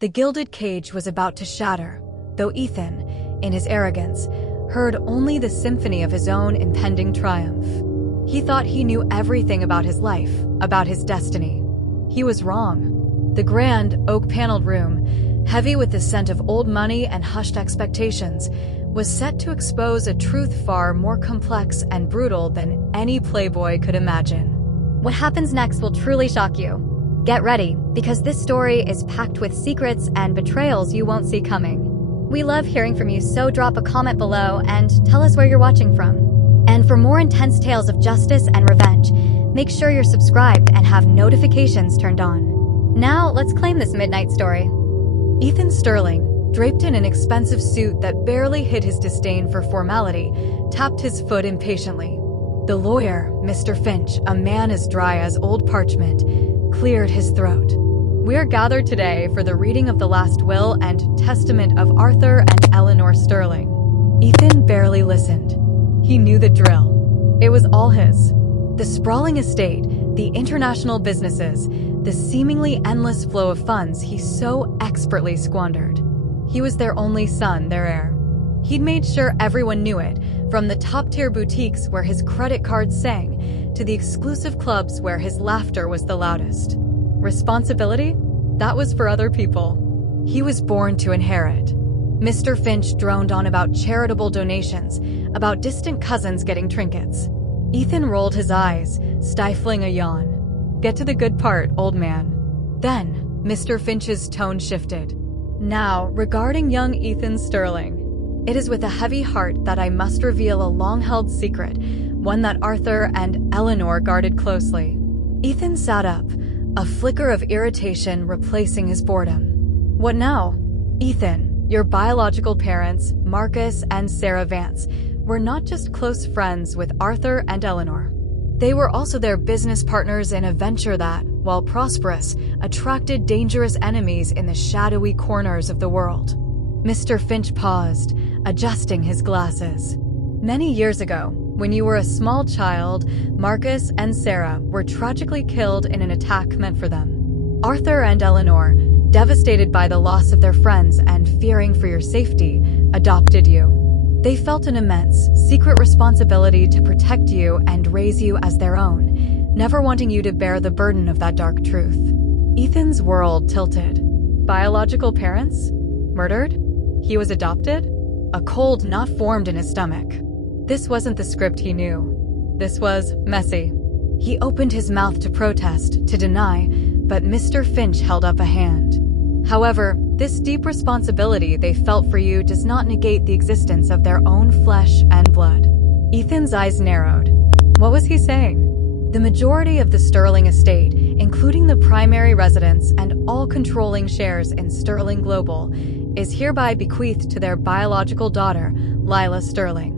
The gilded cage was about to shatter, though Ethan, in his arrogance, heard only the symphony of his own impending triumph. He thought he knew everything about his life, about his destiny. He was wrong. The grand, oak-paneled room, heavy with the scent of old money and hushed expectations, was set to expose a truth far more complex and brutal than any playboy could imagine. What happens next will truly shock you. Get ready, because this story is packed with secrets and betrayals you won't see coming. We love hearing from you, so drop a comment below and tell us where you're watching from. And for more intense tales of justice and revenge, make sure you're subscribed and have notifications turned on. Now, let's claim this midnight story. Ethan Sterling, draped in an expensive suit that barely hid his disdain for formality, tapped his foot impatiently. The lawyer, Mr. Finch, a man as dry as old parchment, cleared his throat. We're gathered today for the reading of the last will and testament of Arthur and Eleanor Sterling. Ethan barely listened. He knew the drill. It was all his. The sprawling estate, the international businesses, the seemingly endless flow of funds he so expertly squandered. He was their only son, their heir. He'd made sure everyone knew it, from the top-tier boutiques where his credit cards sang, to the exclusive clubs where his laughter was the loudest. Responsibility? That was for other people. He was born to inherit. Mr. Finch droned on about charitable donations, about distant cousins getting trinkets. Ethan rolled his eyes, stifling a yawn. Get to the good part, old man. Then, Mr. Finch's tone shifted. Now, regarding young Ethan Sterling. It is with a heavy heart that I must reveal a long-held secret, one that Arthur and Eleanor guarded closely. Ethan sat up, a flicker of irritation replacing his boredom. What now? Ethan, your biological parents, Marcus and Sarah Vance, were not just close friends with Arthur and Eleanor. They were also their business partners in a venture that, while prosperous, attracted dangerous enemies in the shadowy corners of the world. Mr. Finch paused, adjusting his glasses. Many years ago, when you were a small child, Marcus and Sarah were tragically killed in an attack meant for them. Arthur and Eleanor, devastated by the loss of their friends and fearing for your safety, adopted you. They felt an immense, secret responsibility to protect you and raise you as their own, never wanting you to bear the burden of that dark truth. Ethan's world tilted. Biological parents? Murdered? He was adopted? A cold not formed in his stomach. This wasn't the script he knew. This was messy. He opened his mouth to protest, to deny, but Mr. Finch held up a hand. However, this deep responsibility they felt for you does not negate the existence of their own flesh and blood. Ethan's eyes narrowed. What was he saying? The majority of the Sterling estate, including the primary residence and all controlling shares in Sterling Global, is hereby bequeathed to their biological daughter, Lila Sterling.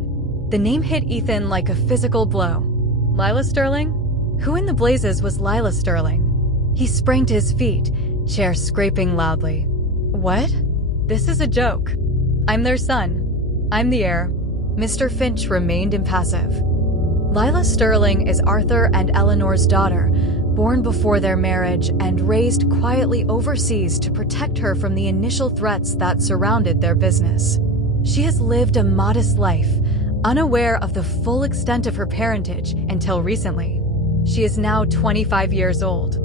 The name hit Ethan like a physical blow. Lila Sterling? Who in the blazes was Lila Sterling? He sprang to his feet, chair scraping loudly. What? This is a joke. I'm their son. I'm the heir. Mr. Finch remained impassive. Lila Sterling is Arthur and Eleanor's daughter, born before their marriage and raised quietly overseas to protect her from the initial threats that surrounded their business. She has lived a modest life, unaware of the full extent of her parentage until recently. She is now 25 years old.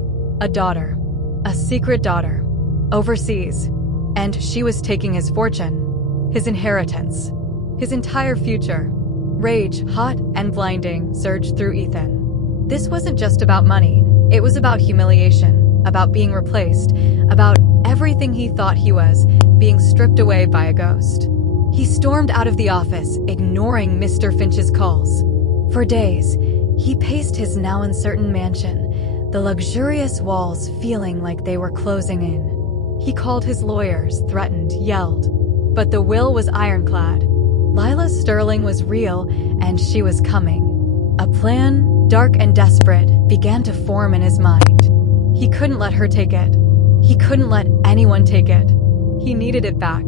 A daughter. A secret daughter. Overseas. And she was taking his fortune. His inheritance. His entire future. Rage, hot and blinding, surged through Ethan. This wasn't just about money. It was about humiliation, about being replaced, about everything he thought he was, being stripped away by a ghost. He stormed out of the office, ignoring Mr. Finch's calls. For days, he paced his now uncertain mansion, the luxurious walls feeling like they were closing in. He called his lawyers, threatened, yelled. But the will was ironclad. Lila Sterling was real, and she was coming. A plan, dark and desperate, began to form in his mind. He couldn't let her take it. He couldn't let anyone take it. He needed it back.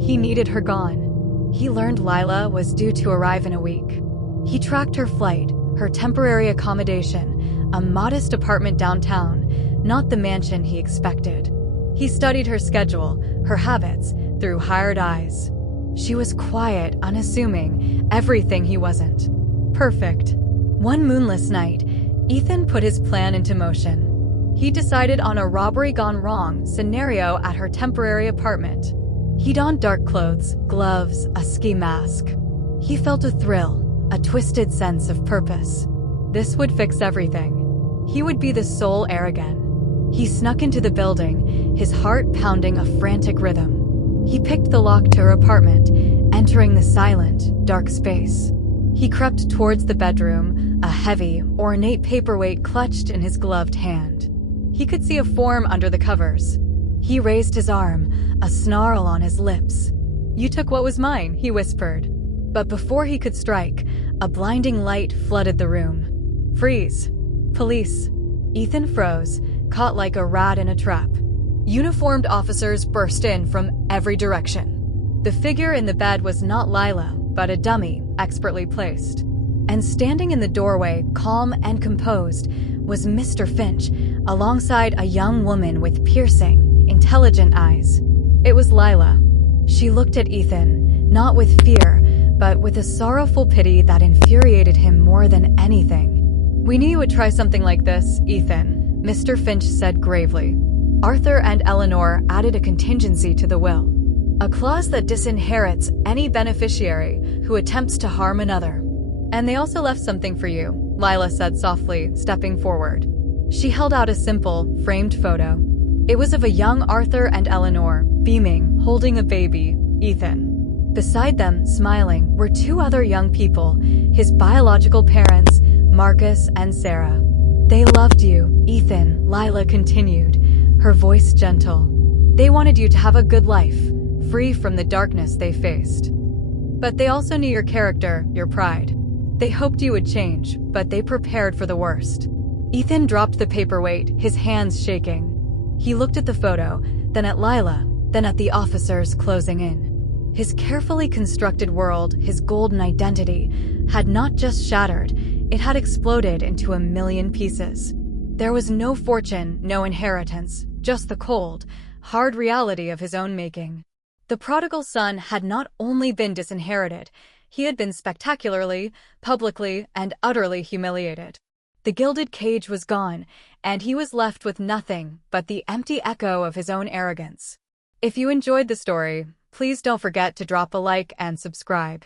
He needed her gone. He learned Lila was due to arrive in a week. He tracked her flight, her temporary accommodation, a modest apartment downtown, not the mansion he expected. He studied her schedule, her habits, through hired eyes. She was quiet, unassuming, everything he wasn't. Perfect. One moonless night, Ethan put his plan into motion. He decided on a robbery gone wrong scenario at her temporary apartment. He donned dark clothes, gloves, a ski mask. He felt a thrill, a twisted sense of purpose. This would fix everything. He would be the sole heir again. He snuck into the building, his heart pounding a frantic rhythm. He picked the lock to her apartment, entering the silent, dark space. He crept towards the bedroom, a heavy, ornate paperweight clutched in his gloved hand. He could see a form under the covers. He raised his arm, a snarl on his lips. "You took what was mine," he whispered. But before he could strike, a blinding light flooded the room. "Freeze! Police!" Ethan froze, caught like a rat in a trap. Uniformed officers burst in from every direction. The figure in the bed was not Lila, but a dummy, expertly placed. And standing in the doorway, calm and composed, was Mr. Finch, alongside a young woman with piercing, intelligent eyes. It was Lila. She looked at Ethan, not with fear, but with a sorrowful pity that infuriated him more than anything. "We knew you would try something like this, Ethan," Mr. Finch said gravely. Arthur and Eleanor added a contingency to the will. A clause that disinherits any beneficiary who attempts to harm another. "And they also left something for you," Lila said softly, stepping forward. She held out a simple, framed photo. It was of a young Arthur and Eleanor, beaming, holding a baby, Ethan. Beside them, smiling, were two other young people, his biological parents, Marcus and Sarah. "They loved you, Ethan," Lila continued, her voice gentle. "They wanted you to have a good life, free from the darkness they faced. But they also knew your character, your pride. They hoped you would change, but they prepared for the worst." Ethan dropped the paperweight, his hands shaking. He looked at the photo, then at Lila, then at the officers closing in. His carefully constructed world, his golden identity, had not just shattered, it had exploded into a million pieces. There was no fortune, no inheritance, just the cold, hard reality of his own making. The prodigal son had not only been disinherited, he had been spectacularly, publicly, and utterly humiliated. The gilded cage was gone, and he was left with nothing but the empty echo of his own arrogance. If you enjoyed the story, please don't forget to drop a like and subscribe.